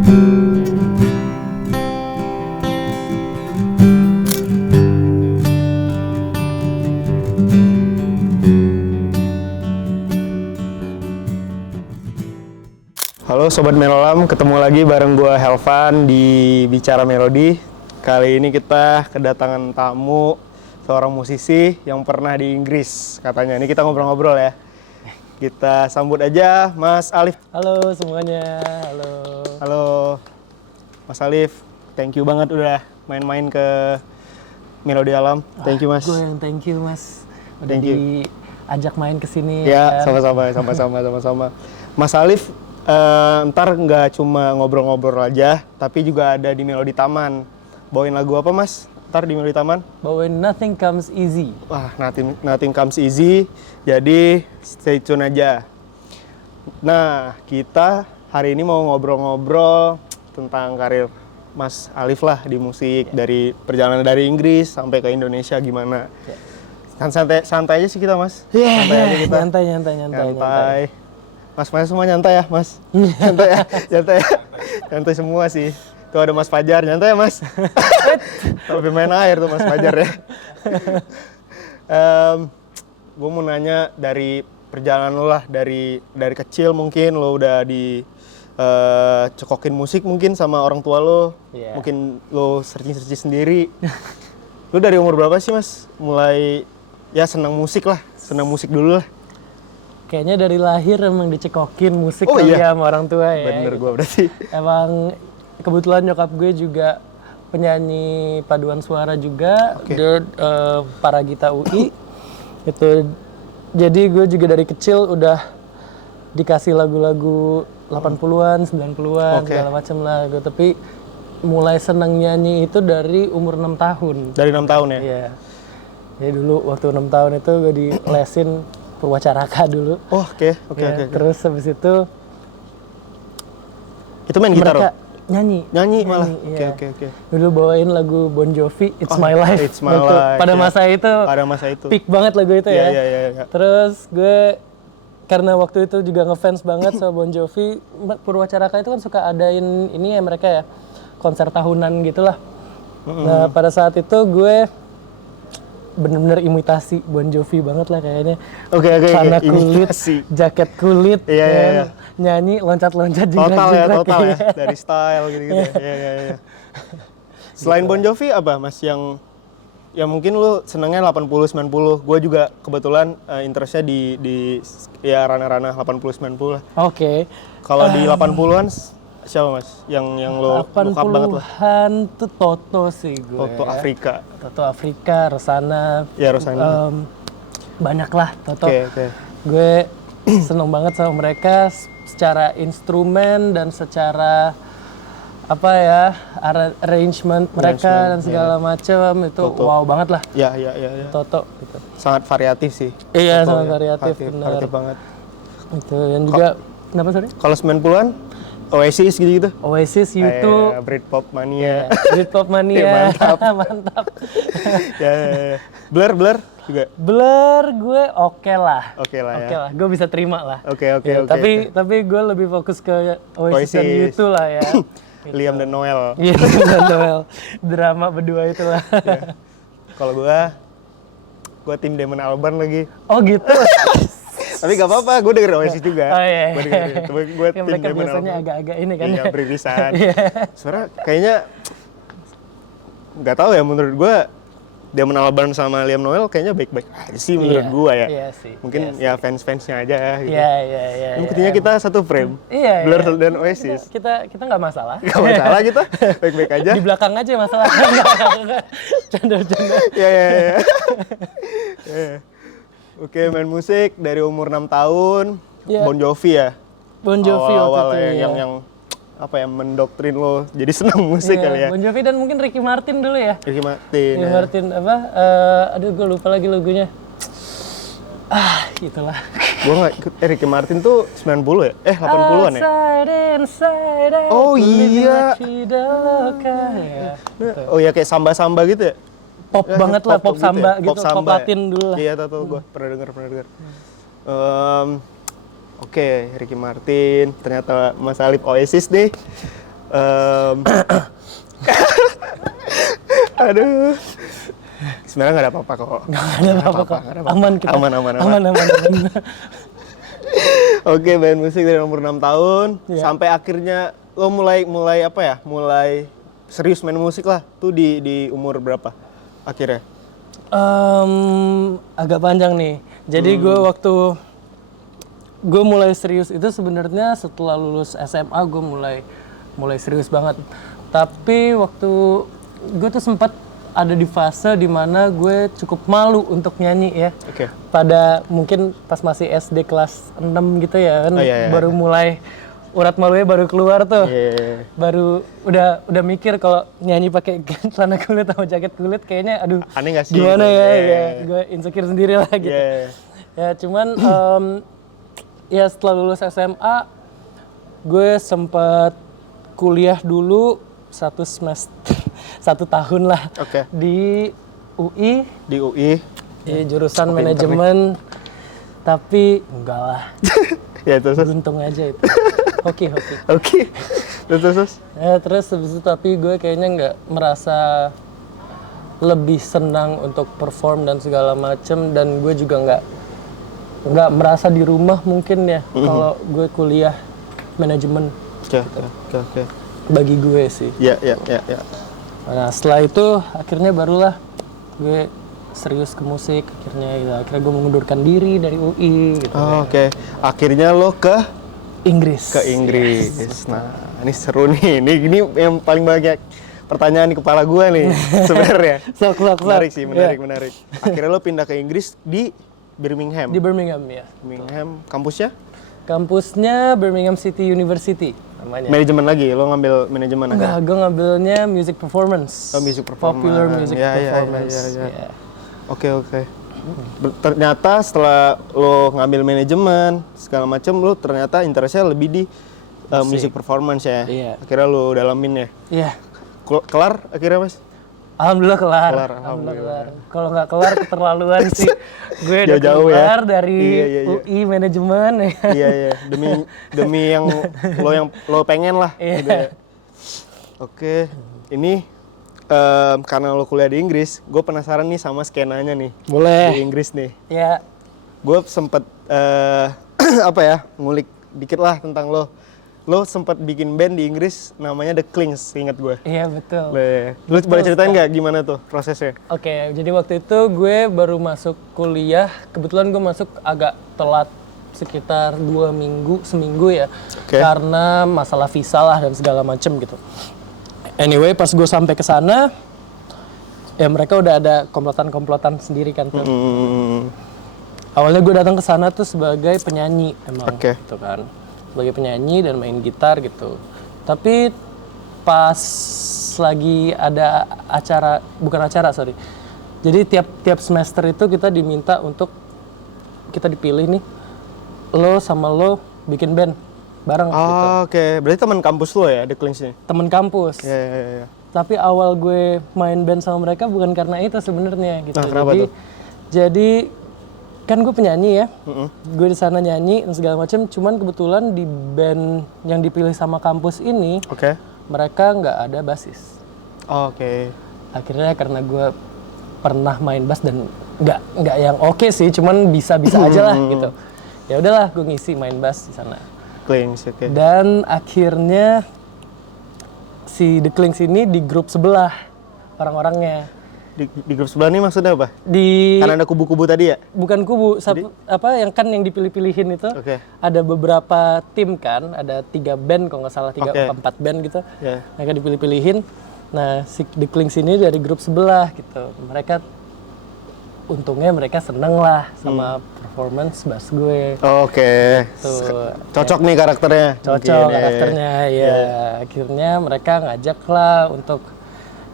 Halo Sobat Melolam, ketemu lagi bareng gue Helvan di Bicara Melodi. Kali ini kita kedatangan tamu, seorang musisi yang pernah di Inggris katanya. Ini kita ngobrol-ngobrol ya. Kita sambut aja Mas Alif. Halo semuanya, halo. Halo Mas Alif, thank you banget udah main-main ke Melodi Alam. Thank you Mas. Gue yang thank you Mas, udah Thank you. diajak main ke sini. Ya, kan? sama-sama. Mas Alif, ntar nggak cuma ngobrol-ngobrol aja, tapi juga ada di Melodi Taman. Bawain lagu apa Mas? Ntar di Melodi Taman? Bawain Nothing Comes Easy. Wah, nothing comes easy, jadi stay tune aja. Nah, kita hari ini mau ngobrol-ngobrol tentang karir Mas Alif lah di musik, dari perjalanan dari Inggris sampai ke Indonesia gimana. Kan santai aja sih kita Mas. Santai aja kita. Nyantai. Mas semua nyantai ya, Mas. Nyantai semua sih. Tuh ada Mas Fajar, nyantai ya, Mas. Tapi main air tuh Mas Fajar ya. Gue mau nanya dari perjalanan lo lah, dari kecil mungkin lo udah cekokin musik mungkin sama orang tua lo. Yeah. Mungkin lo searching sendiri. Lo dari umur berapa sih, Mas? Mulai ya senang musik dulu lah. Kayaknya dari lahir emang dicekokin musik iya? sama orang tua ya. Bener gitu. gue berarti. Emang kebetulan nyokap gue juga penyanyi paduan suara juga. Oke. Dia Paragita UI. Itu jadi gue juga dari kecil udah dikasih lagu-lagu 80-an, 90-an, Oke. segala macam lah gue. Tapi mulai seneng nyanyi itu dari umur 6 tahun. Dari 6 tahun ya? Iya. Jadi dulu waktu 6 tahun itu gue dilesin Purwacaraka dulu. Oh, oke. Terus habis itu Itu main gitar mereka lo? nyanyi Malah. iya. Oke. Dulu bawain lagu Bon Jovi It's My Life. It's My Waktu- Life. Pada ya. masa itu. Peak banget lagu itu ya. Iya. Terus gue karena waktu itu juga ngefans banget sama Bon Jovi, Purwacaraka itu kan suka adain ini ya mereka ya, konser tahunan gitulah. Nah, pada saat itu gue bener-bener imitasi Bon Jovi banget lah kayaknya. Oke. Celana kulit, Imitasi. jaket kulit, Iya. nyanyi, loncat-loncat, Total ya. iya. Dari style gitu-gitu. Iya. Selain Bon Jovi apa Mas yang mungkin lu senengnya 80-90? Gue juga kebetulan interestnya di ya ranah-ranah 80-90 lah. Oke. Kalau di 80-an siapa Mas? Yang lo bokap banget lah? 80-an tuh Toto sih gue. Toto Afrika. Toto Afrika, Rosana. Ya, Rosana. Banyak lah Toto. Oke. Gue seneng banget sama mereka secara instrumen dan secara apa ya, arrangement mereka dan segala macam itu Toto. wow banget lah. Ya. Toto gitu. Sangat variatif sih. Iya, Toto sangat ya. variatif, benar. Variatif banget. Itu dan juga kenapa sorry? Kalau 90-an Oasis gitu-gitu. Oasis, YouTube, Britpop Mania. Britpop Mania. Mantap. Ya. Blur juga. Blur gue oke lah. Oke lah ya. Gue bisa terima lah. Oke. Ya, tapi gue lebih fokus ke Oasis dan YouTube lah ya. Gitu. Liam dan Noel. Iya, dan Noel. Drama berdua itulah. Ya. Kalau gue tim Damon Albarn lagi. Oh gitu. Tapi gak apa-apa, gue denger Oasis juga. Oh iya. Gue tim Mereka Damon biasanya Albarn. agak-agak ini kan. Iya, beririsan. Iya. Sebenarnya kayaknya nggak tahu ya, menurut gue Damon Albarn sama Liam Noel kayaknya baik-baik aja sih menurut gue ya. Iya sih. Mungkin ya fans-fansnya aja gitu. Iya. Buktinya kita satu frame. Iya. Blur dan Oasis. Kita nggak masalah. Gak masalah kita, baik-baik aja. Di belakang aja masalah. Canda-canda. Iya. Oke, main musik dari umur 6 tahun. Iya. Bon Jovi ya. Bon Jovi waktu Awal-awal itu ya, yang apa ya, mendoktrin lo jadi senang musik Iya, kali ya. Bon Jovi dan mungkin Ricky Martin dulu ya. Ricky Martin. Ricky Ya. Martin apa? Aduh gue lupa lagi lagunya. Itulah. Gua nggak ikut. Ricky Martin tuh 90 ya? 80-an ya? Inside out, Oh, living iya. like Frida Loka. Ya. Oh ya, kayak samba-samba gitu ya? Pop Ya, banget lah, pop gitu samba ya? gitu, pop samba Latin ya? dulu lah. Iya, tahu gue pernah dengar. Oke, Ricky Martin. Ternyata Mas Alif Oasis deh. Em, aduh. Sebenarnya nggak ada apa-apa kok. Nggak ada apa-apa kok. Aman kita. Aman. Aman. Oke, main musik dari umur 6 tahun Iya. sampai akhirnya lo mulai apa ya? Mulai serius main musik lah. Tuh di umur berapa akhirnya? Agak panjang nih. Jadi gue waktu gue mulai serius itu sebenarnya setelah lulus SMA gue mulai serius banget. Tapi waktu gue tuh sempat ada di fase dimana gue cukup malu untuk nyanyi ya. Oke. Pada mungkin pas masih SD kelas 6 gitu ya kan, Oh, iya. baru mulai urat malunya baru keluar tuh. Iya. Baru udah mikir kalau nyanyi pakai celana kulit sama jaket kulit kayaknya aduh Aneh nggak sih? gimana ya, Iya. ya gue insecure sendiri lah gitu. Iya. Ya cuman ya setelah lulus SMA gue sempat kuliah dulu 1 semester 1 tahun lah Oke. di UI Di UI. di jurusan manajemen, tapi enggak lah, Ya terus. beruntung aja itu. Hoki. Oke. Terus. Ya, terus habis itu tapi gue kayaknya nggak merasa lebih senang untuk perform dan segala macem, dan gue juga nggak merasa di rumah mungkin ya kalau gue kuliah manajemen Oke. bagi gue sih. Ya. Nah setelah itu akhirnya barulah gue serius ke musik akhirnya gue mengundurkan diri dari UI gitu. Oh, oke. Akhirnya lo ke Inggris. Inggris. Nah, ini seru nih. Ini yang paling banyak pertanyaan di kepala gue nih sebenarnya. Sok. Menarik sih, Ya. menarik. Akhirnya lo pindah ke Inggris di Birmingham. Di Birmingham ya. Birmingham, kampusnya? Kampusnya Birmingham City University namanya. Manajemen lagi, lo ngambil manajemen Enggak, agak? gue ngambilnya music performance. Oh, music performance. Popular music Ya. performance. Ya. Ya. Oke. Ternyata setelah lo ngambil manajemen segala macam, lo ternyata interestnya lebih di music performance ya. Iya. Akhirnya lo dalamin ya. Iya. Kelar akhirnya mas? Alhamdulillah kelar. Alhamdulillah. Kalau nggak kelar keterlaluan sih. Gue udah Jauh-jauh ya. keluar dari Iya. UI manajemen ya. Iya. Demi yang lo pengen lah. Iya. Gitu ya. Oke. Ini karena lo kuliah di Inggris, gue penasaran nih sama skenanya nih. Boleh. Di Inggris nih. Ya. Gue sempet ngulik dikit lah tentang lo. Lo sempet bikin band di Inggris namanya The Clings, ingat gue. Iya betul. Lo boleh ceritain nggak gimana tuh prosesnya? Oke, jadi waktu itu gue baru masuk kuliah. Kebetulan gue masuk agak telat sekitar 2 minggu, seminggu ya. Oke. Karena masalah visa lah dan segala macem gitu. Anyway, pas gue sampai ke sana, ya mereka udah ada komplotan-komplotan sendiri kan tuh. Awalnya gue datang ke sana tuh sebagai penyanyi emang, Oke. gitu kan. Sebagai penyanyi dan main gitar gitu. Tapi pas lagi ada sorry. Jadi tiap semester itu kita diminta untuk kita dipilih nih, lo sama lo bikin band bareng gitu. Oke. Berarti teman kampus lo ya The Clings ini? Temen kampus. Iya. Tapi awal gue main band sama mereka bukan karena itu sebenarnya gitu. Nah, kenapa tuh? Jadi kan gue penyanyi ya. Gue di sana nyanyi dan segala macam. Cuman kebetulan di band yang dipilih sama kampus ini, Oke. mereka nggak ada basis. Oke. Akhirnya karena gue pernah main bass dan nggak yang oke sih, cuman bisa-bisa aja lah gitu. Ya udahlah, gue ngisi main bass di sana. Clings, oke. Dan akhirnya si The Clings ini di grup sebelah orang-orangnya. Di grup sebelah nih maksudnya apa? Di Karena ada kubu-kubu tadi ya? bukan kubu, yang dipilih-pilihin itu. Oke. Ada beberapa tim kan, ada 3 band kalau nggak salah, 3 Oke. 4 band gitu. Ya. Mereka dipilih-pilihin. Nah, si The Clings ini dari grup sebelah gitu. Untungnya mereka seneng lah sama performance bass gue. Oke. Tuh. Cocok nih karakternya. Cocok Mungkin, ya. karakternya ya. Akhirnya mereka ngajak lah untuk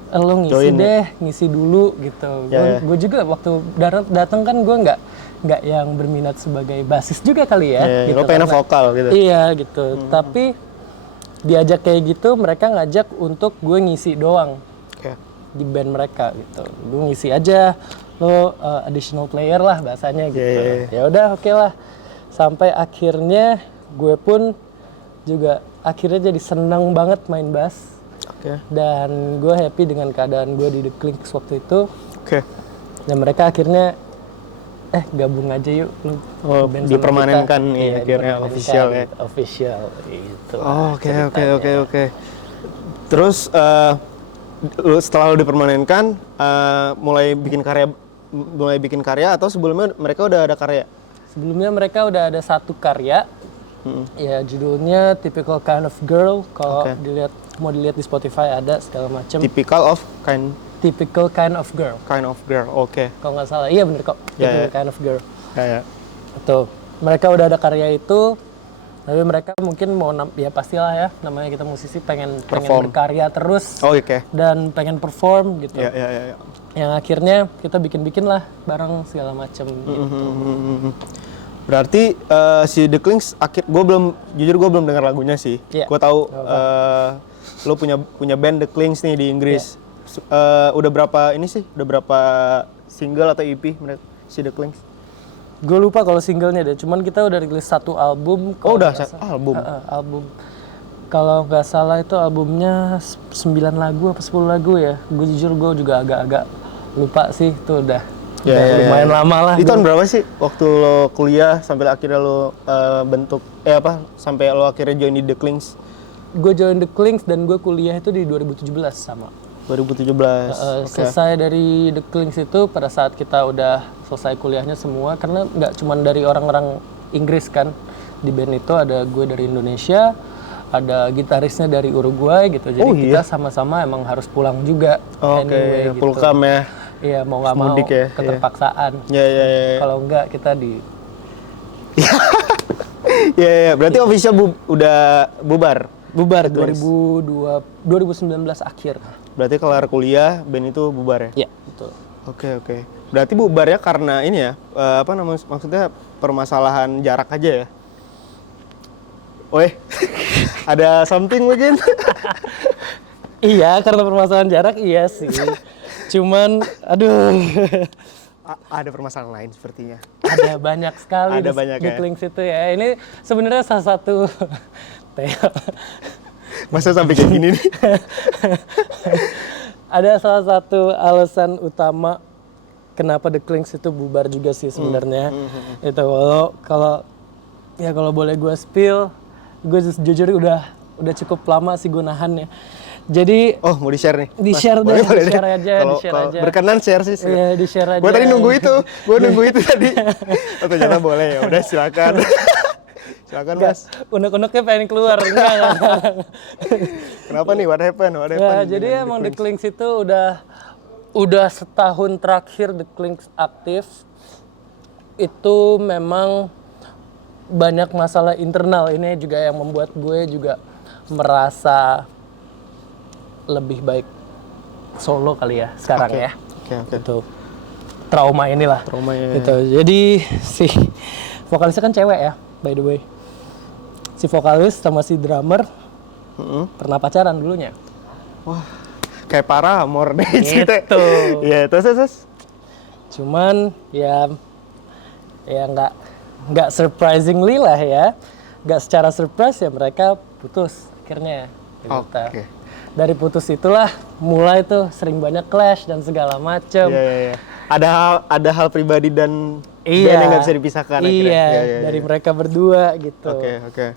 lo ngisi Join, ngisi dulu gitu. Ya. Gue juga waktu datang kan gue nggak yang berminat sebagai basis juga kali ya. Ya, gitu, lo pengen karena- vokal gitu. Iya gitu. Tapi diajak kayak gitu mereka ngajak untuk gue ngisi doang Oke. di band mereka gitu. Gue ngisi aja, lo additional player lah bahasanya gitu. Yeah. Ya udah oke lah. Sampai akhirnya gue pun juga akhirnya jadi senang banget main bass. Oke. Dan gue happy dengan keadaan gue di The Clinks waktu itu. Oke. Dan mereka akhirnya gabung aja yuk lu band sama Dipermanenkan kita. nih Iya, akhirnya dipermanenkan, official ya. Official gitu. Oke. Terus setelah lu dipermanenkan mulai bikin karya atau sebelumnya mereka udah ada karya? Sebelumnya mereka udah ada satu karya. Ya judulnya Typical Kind of Girl. Kalau mau dilihat di Spotify ada segala macam. Typical Kind of Girl. Oke. Kalau nggak salah, iya bener kok. Typical Kind of Girl. Ya. Betul. Mereka udah ada karya itu. Tapi mereka mungkin mau ya pastilah ya, namanya kita musisi pengen berkarya terus. Dan pengen perform gitu. Ya. Yang akhirnya kita bikin lah bareng segala macam gitu. Berarti si The Clinks gue belum dengar lagunya sih. Yeah. Gue tahu lo punya band The Clinks nih di Inggris. Udah berapa single atau EP mereka si The Clinks? Gue lupa kalau singlenya deh, cuman kita udah rilis satu album. Udah album? Album. Kalau nggak salah itu albumnya 9 lagu apa 10 lagu ya. Gue jujur gue juga agak-agak lupa sih, itu udah lumayan lama lah. Itu tahun berapa sih waktu lo kuliah sampai akhirnya lo sampai lo akhirnya join di The Clinks? Gue join The Clinks dan gue kuliah itu di 2017 sama. 2017. Selesai dari The Clinks itu pada saat kita udah selesai kuliahnya semua, karena nggak cuma dari orang-orang Inggris kan, di band itu ada gue dari Indonesia, ada gitarisnya dari Uruguay gitu, jadi kita sama-sama emang harus pulang juga. Anyway, gitu. Pulkam ya? Iya, mau nggak mau ya, keterpaksaan. Ya. Kalau enggak kita di. Ya. Berarti official udah bubar. 2019 akhir. Berarti kelar kuliah, band itu bubar ya? Iya, betul. Oke. Berarti bubarnya karena ini ya, maksudnya permasalahan jarak aja ya? Ada something mungkin? Iya, karena permasalahan jarak iya sih. Cuman, aduh. Ada permasalahan lain sepertinya. Ada banyak sekali Ada banyak di Clinks itu ya. Ini sebenarnya salah satu masa sampai kayak gini nih? Ada salah satu alasan utama kenapa The Clinks itu bubar juga sih sebenarnya. Itu kalau boleh gue spill, gue jujur udah cukup lama sih gue nahan ya. Jadi mau di-share nih? Di-share aja. Berkenan share sih. Iya, di-share aja. Gue tadi nunggu itu tadi. Oh, ternyata boleh ya. Udah silakan. Silakan Mas. Unek-uneknya pengen keluar. Kenapa nih? What happened? Ya, jadi emang The Clinks itu udah setahun terakhir The Clinks aktif. Itu memang banyak masalah internal. Ini juga yang membuat gue juga merasa lebih baik solo kali ya sekarang ya. Oke. Itu trauma inilah. Gitu. Jadi si vokalisnya kan cewek ya, by the way. Si vokalis sama si drummer pernah pacaran dulunya. Wah, kayak Paramore deh gitu. Iya, terus. Cuman ya nggak surprisingly lah ya, nggak secara surprise ya mereka putus akhirnya. Oke. Dari putus itulah mulai tuh sering banyak clash dan segala macem. Iya. Ada hal pribadi dan band yang nggak bisa dipisahkan. Iya, dari mereka berdua gitu. Oke.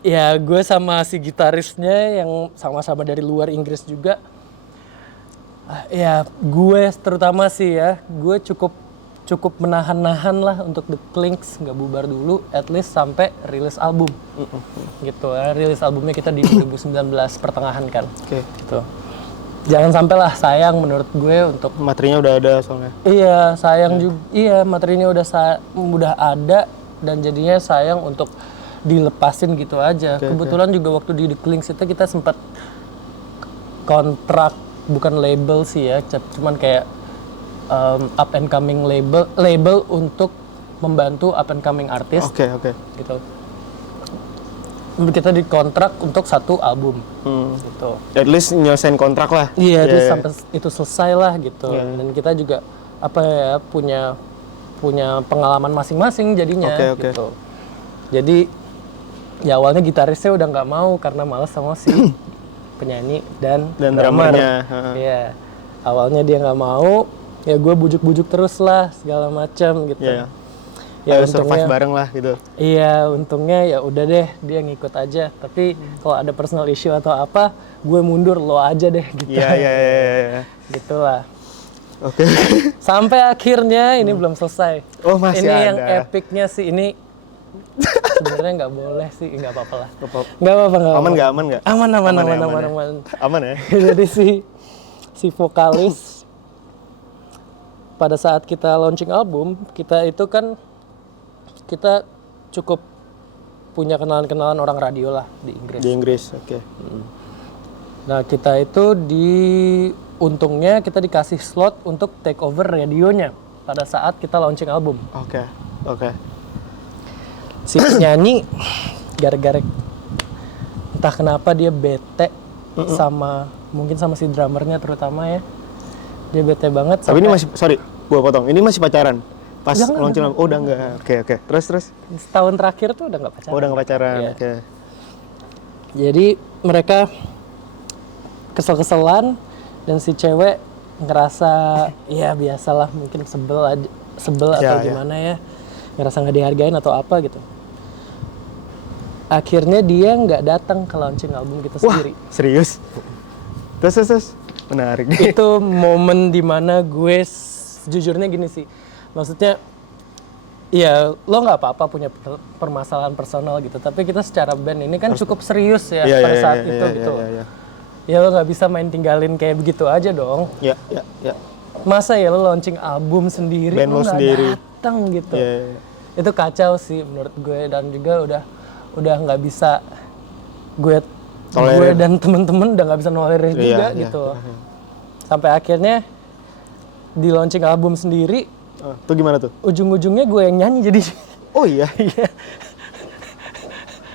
Ya gue sama si gitarisnya yang sama-sama dari luar Inggris juga. Ya gue terutama sih ya, gue cukup menahan-nahan lah untuk The Clinks nggak bubar dulu, at least sampai rilis album. Gitu ya, rilis albumnya kita di 2019 pertengahan kan. Gitu. Jangan sampai lah sayang menurut gue untuk materinya udah ada soalnya. Iya, sayang juga. Iya, materinya udah ada dan jadinya sayang untuk dilepasin gitu aja. Kebetulan juga waktu di The Clinks itu kita sempat kontrak, bukan label sih ya, cuman kayak up and coming label untuk membantu up and coming artis. Oke. Gitu. Kita dikontrak untuk satu album. Gitu. At least nyelesain kontrak lah. Iya, sampai itu selesai lah gitu. Dan kita juga punya pengalaman masing-masing jadinya gitu. Jadi Ya awalnya gitarisnya udah nggak mau karena malas sama si penyanyi dan drummer. drummernya. Iya. Awalnya dia nggak mau, ya gue bujuk-bujuk terus lah segala macam gitu. Iya. Ya Ayo survive bareng lah gitu. Iya, untungnya ya udah deh dia ngikut aja. Tapi kalau ada personal issue atau apa, gue mundur, lo aja deh gitu. Iya. Gitulah. Oke. Sampai akhirnya ini belum selesai. Oh, masih ini ada. yang epicnya sih ini sebenarnya nggak boleh sih, nggak apa-apa lah. Nggak apa-apa. Nggak apa-apa. Aman nggak? Aman nggak? Aman. ya? Aman ya? Jadi si vokalis pada saat kita launching album, kita itu kan kita cukup punya kenalan-kenalan orang radio lah di Inggris. Di Inggris, oke. Nah kita itu untungnya kita dikasih slot untuk take over radionya pada saat kita launching album. Oke. Si penyanyi gara-gara entah kenapa dia bete mungkin sama si drummernya terutama ya. Dia bete banget. Tapi ini masih, sorry, gua potong. Ini masih pacaran? Pas launching album? Oh udah enggak. Oke. Terus? Setahun terakhir tuh udah nggak pacaran. Oh udah nggak pacaran, Iya. oke. Jadi mereka kesel-keselan dan si cewek ngerasa ya biasalah mungkin sebel atau gimana ya, ngerasa nggak dihargain atau apa gitu. Akhirnya dia nggak datang ke launching album kita sendiri. Serius? Terus? Menarik. Itu momen dimana gue jujurnya gini sih, maksudnya ya lo nggak apa-apa punya permasalahan personal gitu, tapi kita secara band ini kan cukup serius ya pada saat itu gitu. Ya lo nggak bisa main tinggalin kayak begitu aja dong. Ya. Masa ya lo launching album sendiri, Band lo nggak sendiri datang gitu. Iya. Itu kacau sih menurut gue, dan juga udah nggak bisa gue dan temen-temen udah nggak bisa nolerir juga gitu. Sampai akhirnya di launching album sendiri. Tuh gimana tuh? Ujung-ujungnya gue yang nyanyi jadi. Oh iya?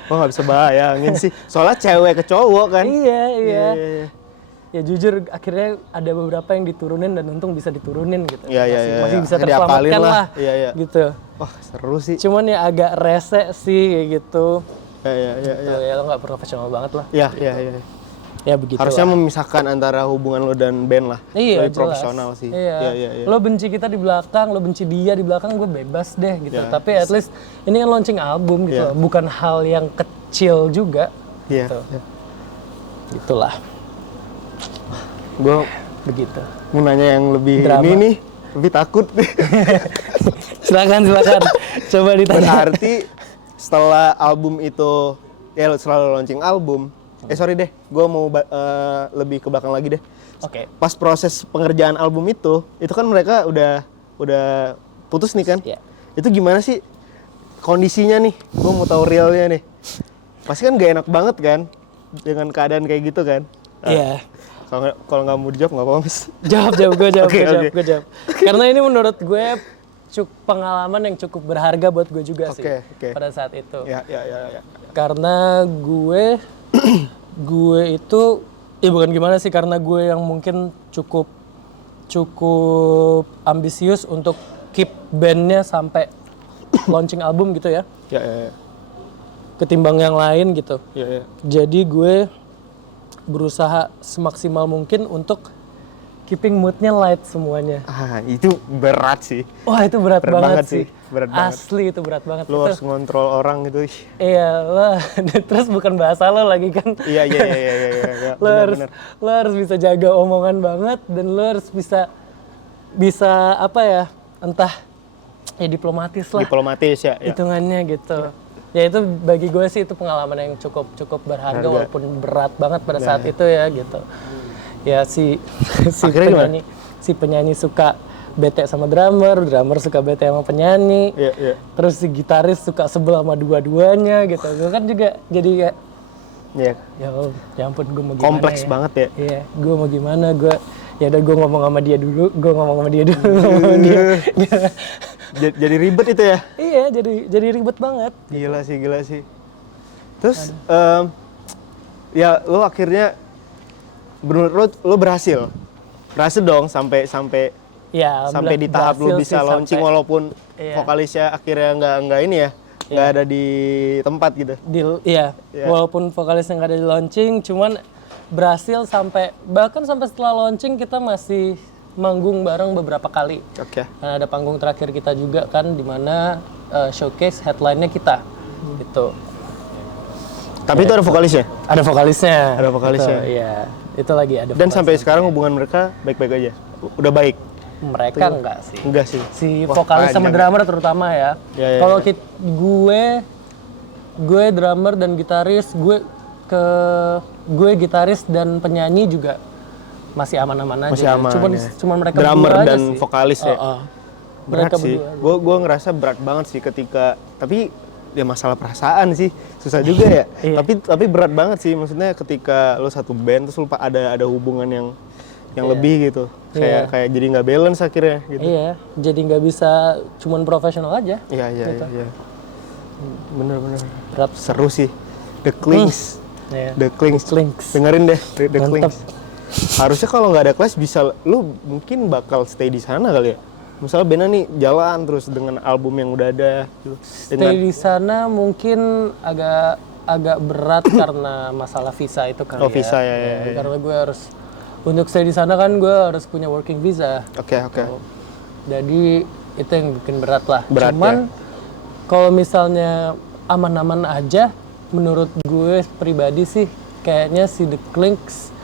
Oh nggak bisa bayangin sih. Soalnya cewek ke cowok kan? Iya. Iya. Ya jujur akhirnya ada beberapa yang diturunin dan untung bisa diturunin gitu. Iya. Masih bisa terselamatkan lah. Iya. Gitu. Wah seru sih. Cuman ya agak rese sih kayak gitu. Iya. Ya lo nggak profesional banget lah. Iya. Ya begitu. Harusnya memisahkan antara hubungan lo dan band lah. Iya, lebih profesional sih. Iya. Lo benci kita di belakang, lo benci dia di belakang, gue bebas deh gitu. Iya. Tapi at least ini kan launching album gitu, bukan hal yang kecil juga. Iya. Gitu. Itulah. Gue begitu. mau nanya yang lebih Drama. ini nih, lebih takut. silakan. Coba ditanya. Berarti setelah album itu, ya lo selalu launching album. Sorry deh, gue mau lebih ke belakang lagi deh. Oke. Pas proses pengerjaan album itu kan mereka udah putus nih kan? Iya. Itu gimana sih kondisinya nih? Gue mau tahu realnya nih. Pasti kan gak enak banget kan dengan keadaan kayak gitu kan? Iya. Kalau nggak mau dijawab nggak apa-apa mas. Jawab, gue jawab. Karena ini menurut gue pengalaman yang cukup berharga buat gue juga sih pada saat itu. Ya. Karena gue itu ya bukan gimana sih, karena gue yang mungkin cukup ambisius untuk keep bandnya sampai launching album gitu ya. Ya. Ketimbang yang lain gitu. Ya. Jadi gue berusaha semaksimal mungkin untuk keeping moodnya light semuanya. Itu berat sih. Wah itu berat banget sih. Berat banget. Asli itu berat banget. Lo harus ngontrol orang gitu. Iya lo, terus bukan bahasa lo lagi kan. Iya. Lo harus bisa jaga omongan banget, dan lo harus bisa apa ya, entah ya diplomatis lah. Diplomatis ya. Hitungannya gitu. Ya itu bagi gue sih itu pengalaman yang cukup berharga walaupun berat banget pada saat itu ya gitu. Ya si penyanyi suka bete sama drummer suka bete sama penyanyi. Iya. Terus si gitaris suka sebel sama dua-duanya gitu. Gue kan juga jadi kayak ya ampun gue mau gimana. Kompleks banget ya. Iya, gue mau gimana, gue ngomong sama dia dulu. Jadi ribet itu ya? Iya, jadi ribet banget. Gila sih. Terus ya lo akhirnya lo berhasil dong sampai ya, di tahap lo bisa launching walaupun vokalisnya akhirnya nggak ini ya, nggak ada di tempat gitu. Iya, walaupun vokalisnya nggak ada di launching, cuman berhasil bahkan sampai setelah launching kita masih manggung bareng beberapa kali. Oke. Nah, ada panggung terakhir kita juga kan, di mana showcase headline-nya kita, gitu. Tapi itu ada vokalisnya? Ada vokalisnya. Ada vokalisnya. Gitu, iya, itu lagi ada. Dan sampai sekarang hubungan mereka baik-baik aja? Udah baik? Mereka enggak sih. Enggak sih. Si vokalis sama drummer terutama ya. Kalau gue drummer dan gitaris, gue gitaris dan penyanyi juga masih aman-aman aja. Masih aman. Cuman mereka drummer berdua dan aja sih. vokalis ya. Berat Mereka sih. berdua Gue ngerasa berat banget sih ketika, tapi ya masalah perasaan sih, susah juga ya. Tapi berat banget sih, maksudnya ketika lo satu band terus lo ada hubungan yang lebih gitu, kayak jadi nggak balance akhirnya gitu. Iya, jadi nggak bisa cuman profesional aja. Iya. Bener. Berat. Seru sih. The Clinks. The Clinks. Dengerin deh The Clinks. Harusnya kalau nggak ada Clash bisa, lu mungkin bakal stay di sana kali ya. Misalnya bandnya nih jalan terus dengan album yang udah ada gitu. Stay di sana mungkin agak berat karena masalah visa itu kan. Oh, visa ya. Karena gue harus, untuk stay di sana kan gue harus punya working visa. Oke. Jadi itu yang bikin berat lah. Berat, cuman kalau misalnya aman-aman aja, menurut gue pribadi sih kayaknya si The Clinks,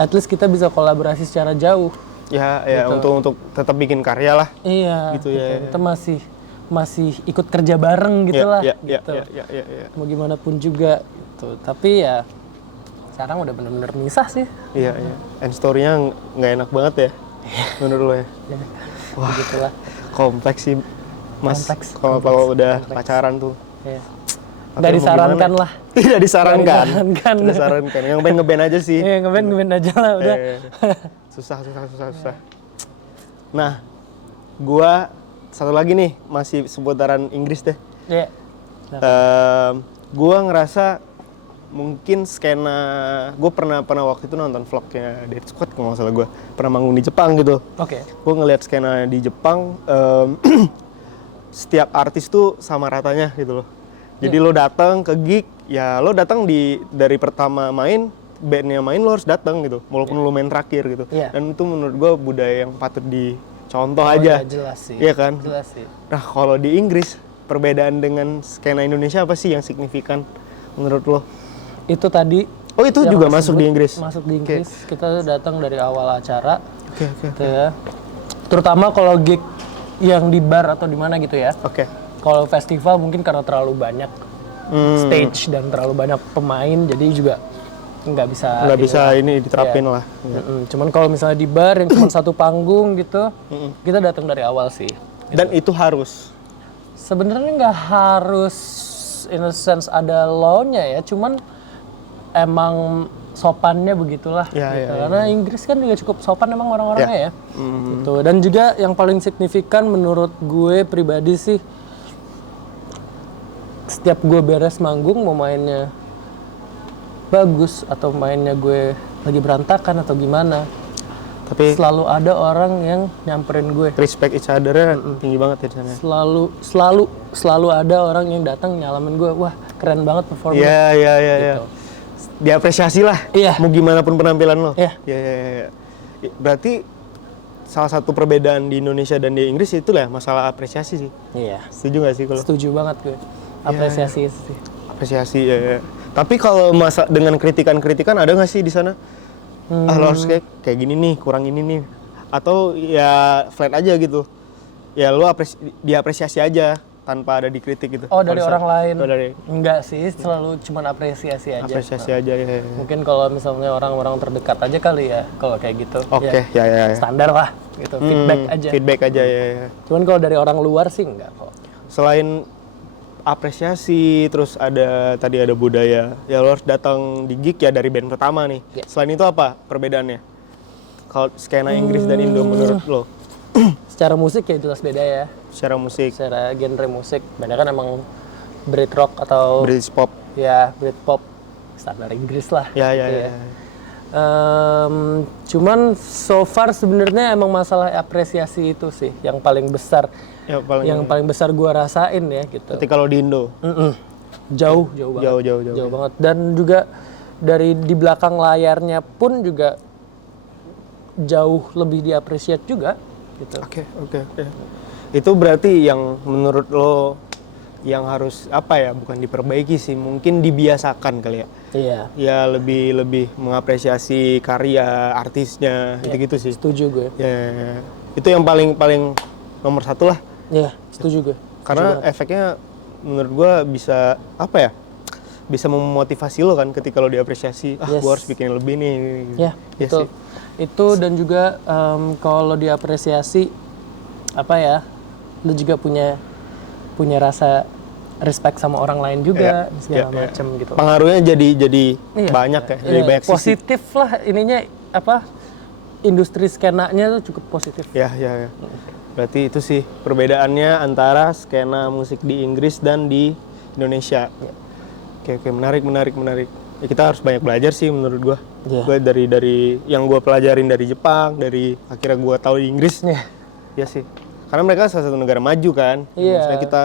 at least kita bisa kolaborasi secara jauh. Ya, untuk tetap bikin karya lah. Iya. Gitu ya. Kita masih ikut kerja bareng gitu lah. Iya. Mau gimana pun juga gitu. Tapi ya sekarang udah bener-bener misah sih. Iya. End story-nya nggak enak banget ya. Menurut lo ya. Wah, begitulah. Kompleks sih, Mas. Kalau udah pacaran tuh. Iya. Nggak disarankan lah. Tidak disarankan. Yang pengen ngeband aja sih. Iya, ngeband aja lah udah. Susah. Nah, gua satu lagi nih, masih seputaran Inggris deh. Iya. Gua ngerasa mungkin skena, gue pernah waktu itu nonton vlognya Dead Squad kalau nggak salah, gue pernah manggung di Jepang gitu. Oke. Gue ngeliat skena di Jepang, setiap artis tuh sama ratanya gitu loh. Jadi lo datang ke gig, ya lo datang dari pertama main, bandnya main lo harus datang gitu, walaupun lo main terakhir gitu. Dan itu menurut gue budaya yang patut dicontoh aja. Iya, jelas sih. Iya kan? Jelas sih. Nah, kalau di Inggris, perbedaan dengan skena Indonesia apa sih yang signifikan menurut lo? Itu tadi. Oh, itu juga masuk di Inggris? Masuk di Inggris. Kita datang dari awal acara. Oke. Ya. Terutama kalau gig yang di bar atau di mana gitu ya. Oke. Kalau festival mungkin karena terlalu banyak stage dan terlalu banyak pemain, jadi juga nggak bisa ini diterapin lah. Cuman kalau misalnya di bar yang cuma satu panggung gitu, kita datang dari awal sih. Dan itu harus? Sebenarnya nggak harus, in a sense ada law-nya ya, cuman emang sopannya begitulah. Gitu. Karena Inggris kan juga cukup sopan emang orang-orangnya ya. Gitu. Dan juga yang paling signifikan menurut gue pribadi sih, setiap gue beres manggung, mau mainnya bagus atau mainnya gue lagi berantakan atau gimana, tapi selalu ada orang yang nyamperin gue. Respect each other-nya tinggi banget ya di sana. Selalu ada orang yang datang nyalamin gue, wah keren banget performanya. Iya. Gitu. Diapresiasi lah. Iya. Mau gimana pun penampilan lo. Iya. Berarti salah satu perbedaan di Indonesia dan di Inggris itu lah masalah apresiasi sih. Iya. Setuju nggak sih kalau? Setuju banget gue. Apresiasi sih. Apresiasi ya. Tapi kalau dengan kritikan ada nggak sih di sana? Lo harus kayak gini nih, kurang ini nih. Atau ya flat aja gitu. Ya lo diapresiasi aja tanpa ada dikritik gitu. Oh, dari orang lain? Dari... Enggak sih, selalu cuman apresiasi aja. Apresiasi aja ya. Mungkin kalau misalnya orang-orang terdekat aja kali ya, kalau kayak gitu. Oke, ya. Standar lah, gitu. Feedback aja ya. Cuman kalau dari orang luar sih enggak kok. Selain apresiasi, terus tadi ada budaya. Ya lo harus datang di gig ya dari band pertama nih. Selain itu apa perbedaannya? Kalau skena Inggris dan Indo menurut lo? Secara musik ya jelas beda ya. Secara musik? Secara genre musik. Beda kan emang Brit rock atau British pop. Ya, Brit pop. Standar Inggris lah. Ya. Cuman so far sebenarnya emang masalah apresiasi itu sih yang paling besar. yang paling besar gue rasain ya gitu. Ketika lo di Indo. Jauh banget. Jauh banget. Dan juga dari di belakang layarnya pun juga jauh lebih diapresiat juga gitu. Oke. Itu berarti yang menurut lo yang harus bukan diperbaiki sih, mungkin dibiasakan kali ya. Iya. Ya lebih mengapresiasi karya artisnya gitu-gitu sih. Setuju gue. Ya. Itu yang paling nomor satu lah. Iya, setuju gue. Karena efeknya menurut gue bisa bisa memotivasi lo kan ketika lo diapresiasi. Gue harus bikin lebih nih. Ya, betul. Itu dan juga kalau lo diapresiasi lo juga punya rasa respect sama orang lain juga segala macam gitu. Pengaruhnya jadi banyak ya, jadi banyak sisi. Positif lah ininya industri skenanya tuh cukup positif. Ya. Berarti itu sih perbedaannya antara skena musik di Inggris dan di Indonesia. Oke, menarik. Ya, kita harus banyak belajar sih menurut gua. Gue dari yang gua pelajarin dari Jepang, dari akhirnya gua tahu di Inggris. Ya sih. Karena mereka salah satu negara maju kan. Maksudnya kita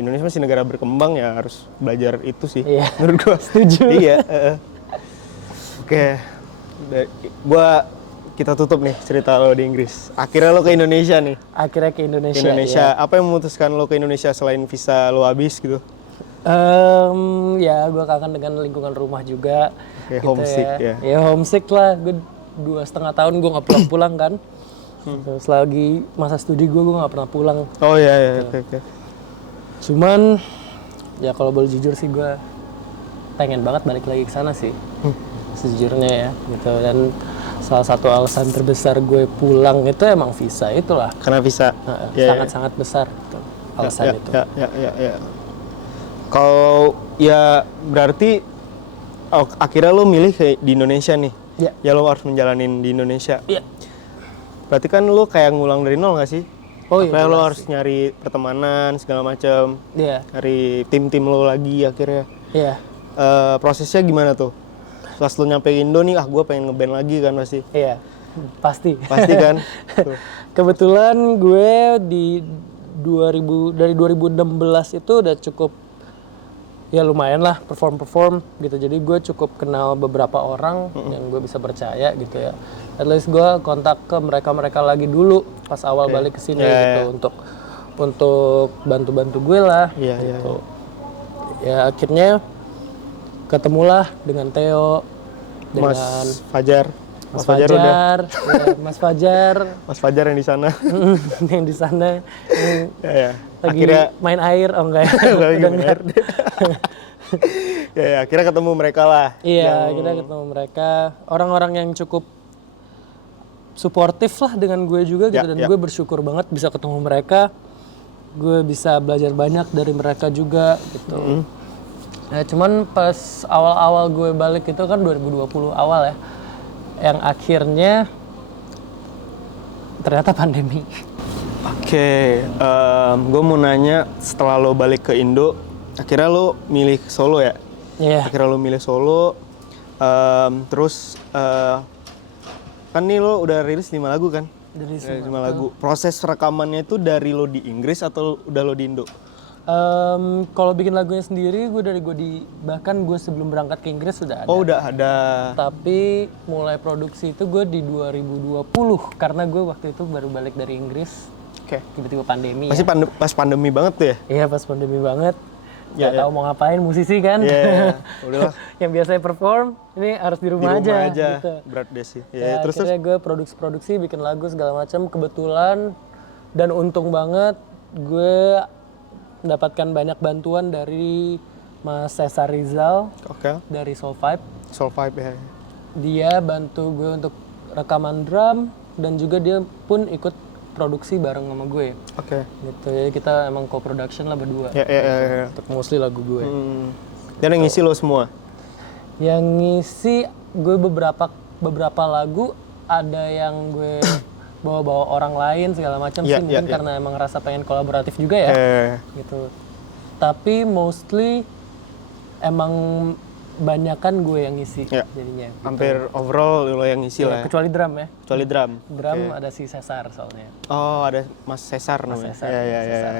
Indonesia masih negara berkembang ya, harus belajar itu sih. Menurut gua. Setuju. Iya. Oke. Kita tutup nih cerita lo di Inggris. Akhirnya lo ke Indonesia nih. Akhirnya ke Indonesia. Ya. Apa yang memutuskan lo ke Indonesia selain visa lo habis gitu? Ya gue kangen dengan lingkungan rumah juga. Gitu homesick ya. Ya homesick lah. Gue 2,5 tahun gue nggak pulang kan. Terus lagi masa studi gue nggak pernah pulang. Oh iya. Oke. Cuman ya kalau boleh jujur sih gue pengen banget balik lagi ke sana sih. Sejujurnya ya gitu. Dan salah satu alasan terbesar gue pulang itu emang visa itulah. Karena visa. Sangat-sangat besar gitu, alasan itu. Ya. Kalau berarti akhirnya lo milih di Indonesia nih. Ya lo harus menjalanin di Indonesia. Iya. Berarti kan lo kayak ngulang dari nol nggak sih? Oh iya. Lo harus nyari pertemanan segala macam. Iya. Nyari tim lo lagi akhirnya. Iya. Prosesnya gimana tuh? Pas lo nyampe Indo nih, gue pengen ngeband lagi kan pasti. Iya, pasti kan. Kebetulan gue dari 2016 itu udah cukup ya lumayan lah perform gitu. Jadi gue cukup kenal beberapa orang yang gue bisa percaya gitu ya. At least gue kontak ke mereka lagi dulu pas awal balik ke sini gitu untuk bantu gue lah. Gitu. Ya akhirnya ketemulah dengan Theo, dengan Mas Fajar. Mas Fajar. Mas Fajar yang di sana. Yang di sana. Lagi akhirnya main air, enggak ya? Udah enggak. Akhirnya ketemu mereka lah. Iya, kita ketemu mereka. Orang-orang yang cukup suportif lah dengan gue juga gitu. Dan gue bersyukur banget bisa ketemu mereka. Gue bisa belajar banyak dari mereka juga gitu. Nah, cuman pas awal-awal gue balik itu kan 2020 awal ya, yang akhirnya ternyata pandemi. Oke, gue mau nanya, setelah lo balik ke Indo, akhirnya lo milih Solo ya? Iya. Akhirnya lo milih Solo, terus kan nih lo udah rilis 5 lagu kan? Dari 5 lagu. Proses rekamannya itu dari lo di Inggris atau udah lo di Indo? Kalau bikin lagunya sendiri, bahkan gue sebelum berangkat ke Inggris sudah ada. Oh udah ada. Tapi mulai produksi itu gue di 2020 karena gue waktu itu baru balik dari Inggris. Oke. Tiba-tiba pandemi. Masih pas pandemi banget tuh ya? Iya pas pandemi banget. Gak tahu mau ngapain, musisi kan? Iya. Udahlah. Yang biasanya perform, ini harus di rumah aja. Gitu. Berat deh sih. Ya, akhirnya gue produksi bikin lagu segala macam. Kebetulan dan untung banget gue mendapatkan banyak bantuan dari Mas Cesar Rizal dari Soul Vibe. Ya. Dia bantu gue untuk rekaman drum dan juga dia pun ikut produksi bareng sama gue. Gitu ya, kita emang co-production lah berdua. Ya. Untuk mostly lagu gue. Dan yang ngisi lo semua? Yang ngisi gue beberapa lagu ada yang gue bawa orang lain segala macam sih mungkin karena emang rasa pengen kolaboratif juga ya gitu. Tapi mostly emang banyakan gue yang ngisi Ya. jadinya. Hampir overall lo yang ngisi lah ya. Kecuali drum ya. Kecuali drum. Drum Oke. ada si Cesar soalnya. Oh, ada Mas Cesar namanya. Cesar, Ya. Cesar.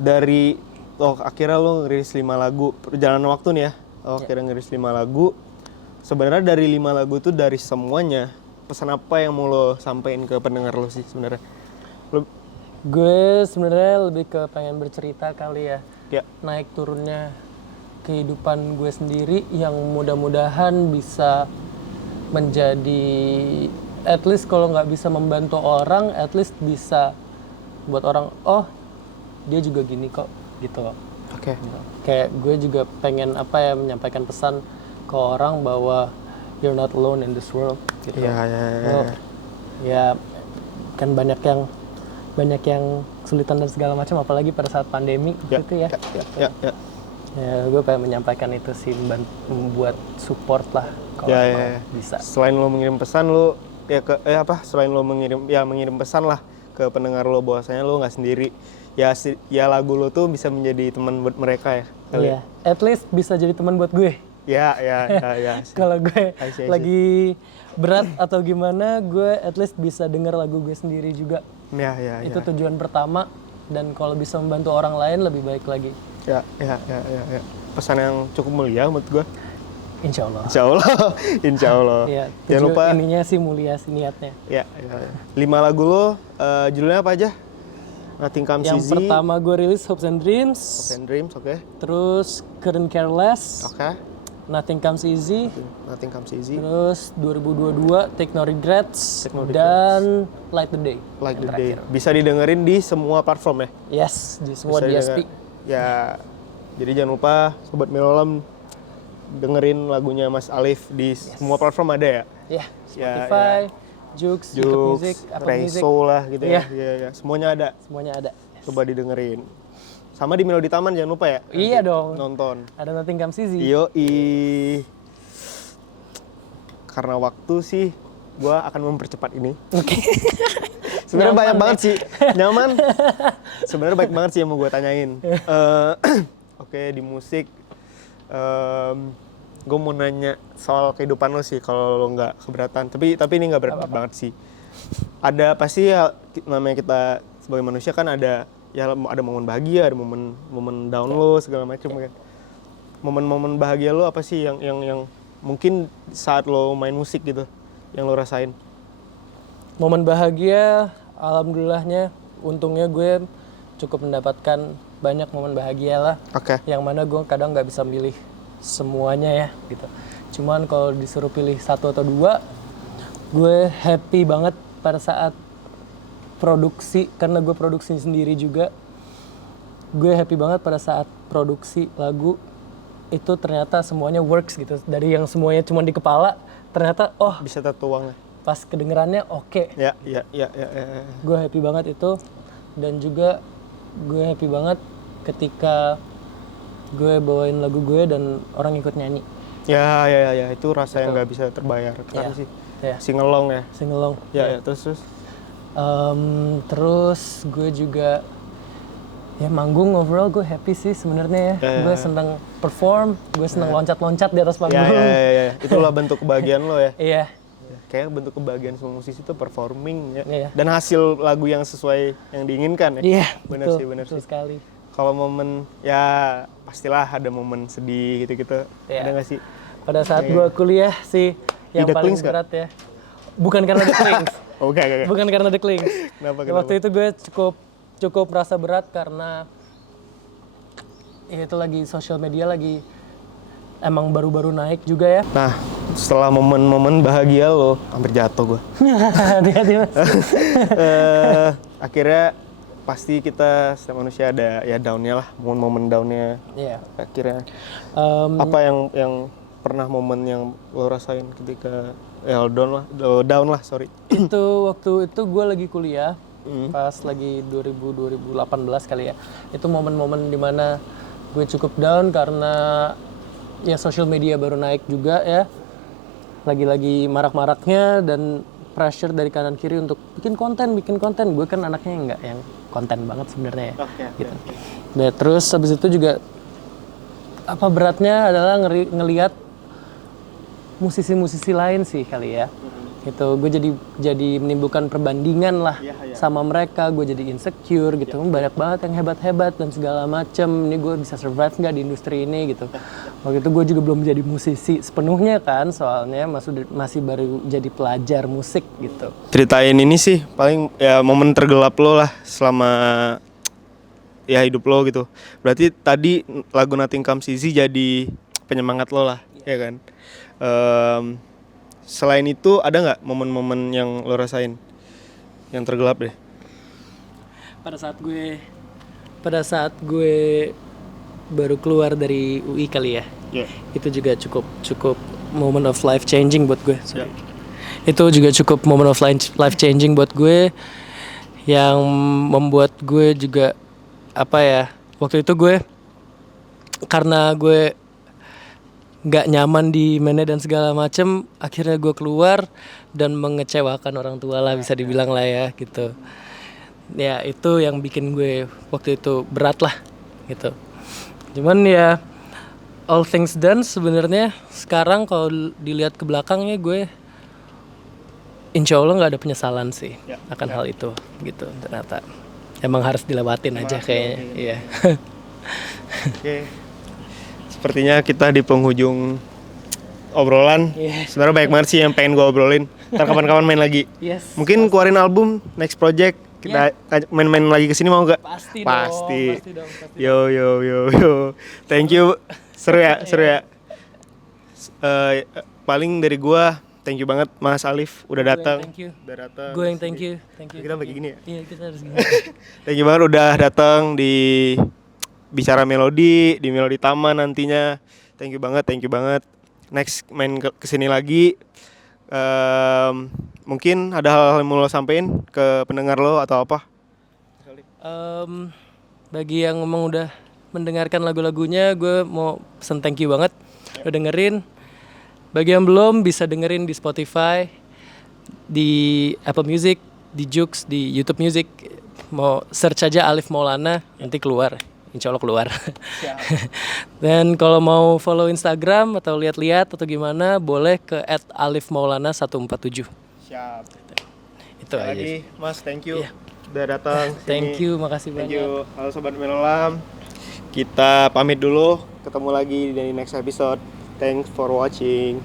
Dari akhirnya lo ngerilis 5 lagu. Perjalanan waktu nih ya. Akhirnya ngerilis 5 lagu. Sebenarnya dari 5 lagu itu dari semuanya pesan apa yang mau lo sampein ke pendengar lo sih sebenarnya? Gue sebenarnya lebih ke pengen bercerita kali ya. Ya. Naik turunnya kehidupan gue sendiri yang mudah-mudahan bisa menjadi, at least kalau nggak bisa membantu orang, at least bisa buat orang, oh dia juga gini kok gitu loh. Oke. Kayak gue juga pengen menyampaikan pesan ke orang bahwa you're not alone in this world gitu. Iya. Lo, ya kan banyak yang kesulitan dan segala macam, apalagi pada saat pandemi gitu ya. Ya. Ya, gue pengen menyampaikan itu sih, membuat support lah kalau Ya. bisa. Selain lo mengirim pesan lo selain lo mengirim pesan lah ke pendengar lo bahwasanya lo nggak sendiri. Ya lagu lo tuh bisa menjadi teman buat mereka ya. Iya, at least bisa jadi teman buat gue. Ya. Kalau gue I see. lagi berat atau gimana, gue at least bisa denger lagu gue sendiri juga. Ya. Itu tujuan pertama, dan kalau bisa membantu orang lain lebih baik lagi. Ya. Pesan yang cukup mulia menurut gue. Insya Allah. Insya Allah. Ya, Jangan lupa. ininya sih mulia sih niatnya. Ya. 5 lagu lo, judulnya apa aja? Nothing Comes Yang Easy. pertama gue rilis Hopes and Dreams. Hopes and Dreams, oke. Terus Couldn't Care Less. Oke. Nothing Comes Easy. Nothing Comes Easy. Terus 2022 Take No Regrets. Take No Regrets. Dan Light the Day. Like yang the Day. terakhir. Bisa didengerin di semua platform ya? Yes, di semua Bisa DSP. Ya, jadi jangan lupa Sobat Melolam dengerin lagunya Mas Alif di semua platform ada ya? Ya, Ya, Spotify, Joox, YouTube Music, Apple Music, Reso lah gitu ya. Iya. Iya. Semuanya ada. semuanya ada. Coba didengerin. Sama di Melodi Taman jangan lupa ya. Iya dong. Nonton. Ada Nothing Comes Easy. Yoi. Karena waktu sih, gua akan mempercepat ini. Oke. Sebenarnya Nyaman banyak ya? banget sih, nyaman. Sebenarnya banyak banget sih yang mau gue tanyain. Oke, di musik, gue mau nanya soal kehidupan lo sih kalau lo nggak keberatan. Tapi ini nggak berat banget sih. Ada pasti ya, namanya kita sebagai manusia kan ada momen bahagia, ada momen down lo segala macam kan. Momen-momen bahagia lo apa sih yang mungkin saat lo main musik gitu, yang lo rasain? Momen bahagia, alhamdulillahnya, untungnya gue cukup mendapatkan banyak momen bahagia lah. Oke. Yang mana gue kadang nggak bisa milih semuanya ya gitu. Cuman kalau disuruh pilih 1 atau 2, gue happy banget pada saat produksi, karena gue produksi sendiri juga. Gue happy banget pada saat produksi lagu itu ternyata semuanya works gitu. Dari yang semuanya cuma di kepala, ternyata Bisa tertuang ya? pas kedengerannya oke. Ya. Gue happy banget itu, dan juga gue happy banget ketika gue bawain lagu gue dan orang ikut nyanyi. Ya, itu rasa yang nggak bisa terbayar. Keren sih. Ya, Singelong ya. singalong. Ya, terus. Terus gue juga ya manggung, overall gue happy sih sebenarnya ya. Gue seneng perform, gue seneng loncat-loncat di atas panggung. Ya. Itulah bentuk kebahagiaan lo ya. Iya. Kayak bentuk kebahagiaan semua musisi itu performing ya. Iya. Dan hasil lagu yang sesuai yang diinginkan ya. Iya, Bener betul sih. sekali. Kalau momen ya pastilah ada momen sedih gitu-gitu. Iya. Ada nggak sih? Pada saat gue kuliah sih yang The paling Clings nggak? berat ya. Bukan karena The Clings. Oke. Bukan karena The Clings. Kenapa? Waktu itu gue cukup merasa berat karena ya itu lagi sosial media lagi emang baru-baru naik juga ya. Nah, setelah momen-momen bahagia lo, hampir jatuh gue. Hati-hati Mas. Akhirnya pasti kita setiap manusia ada ya down-nya lah, momen-momen down-nya. Iya. Akhirnya Em, apa yang pernah momen yang lo rasain ketika down lah, sorry. itu waktu itu gue lagi kuliah, pas lagi 2018 kali ya. Itu momen-momen dimana gue cukup down karena ya social media baru naik juga ya. Lagi-lagi marak-maraknya dan pressure dari kanan kiri untuk bikin konten. Gue kan anaknya nggak yang konten banget sebenarnya ya. Oke. Gitu. Nah, terus habis itu juga apa beratnya adalah ngelihat musisi-musisi lain sih kali ya. Gitu, gue jadi menimbulkan perbandingan lah sama mereka, gue jadi insecure gitu. Banyak banget yang hebat-hebat dan segala macem. Ini gue bisa survive nggak di industri ini gitu. Waktu itu gue juga belum jadi musisi sepenuhnya kan, soalnya masih baru jadi pelajar musik gitu. Ceritain ini sih paling ya momen tergelap lo lah selama ya hidup lo gitu. Berarti tadi lagu Nothing Comes Easy jadi penyemangat lo lah, ya kan? Selain itu ada nggak momen-momen yang lo rasain yang tergelap deh? Pada saat gue baru keluar dari UI kali ya, itu juga cukup moment of life changing buat gue. Itu juga cukup moment of life changing buat gue, yang membuat gue juga apa ya, waktu itu gue karena gue nggak nyaman di mana dan segala macem, akhirnya gue keluar dan mengecewakan orang tua lah, bisa dibilang lah ya gitu. Ya itu yang bikin gue waktu itu berat lah gitu. Cuman ya all things done, sebenarnya sekarang kalau dilihat ke belakangnya gue insya Allah nggak ada penyesalan sih akan hal itu gitu. Ternyata emang harus dilewatin aja kayaknya. Iya. Oke. Sepertinya kita di penghujung obrolan. Sebenarnya banyak banget sih yang pengen gue obrolin. Ntar kapan-kapan main lagi. Mungkin keluarin album, next project. Kita main-main lagi kesini mau gak? Pasti dong. Yo. Thank you. Seru ya. Paling dari gue, thank you banget Mas Alif udah datang. Gue yang thank you. Kita bagi gini ya? Iya, kita harus gini. Thank you banget udah datang di Bicara Melodi, di Melodi Taman nantinya. Thank you banget. Next main kesini lagi. Mungkin ada hal-hal yang mau lo sampein ke pendengar lo atau apa? Bagi yang emang udah mendengarkan lagu-lagunya, gue mau pesen thank you banget udah dengerin. Bagi yang belum, bisa dengerin di Spotify, di Apple Music, di Joox, di YouTube Music. Mau search aja Alif Maulana, nanti keluar. Insya Allah keluar. Dan kalau mau follow Instagram atau lihat-lihat atau gimana, boleh ke @alifmaulana147. Siap. Itu aja. Lagi, Mas, thank you udah datang. Thank you, makasih banyak. Thank you. Halo Sobat Melolam. Kita pamit dulu. Ketemu lagi di next episode. Thanks for watching.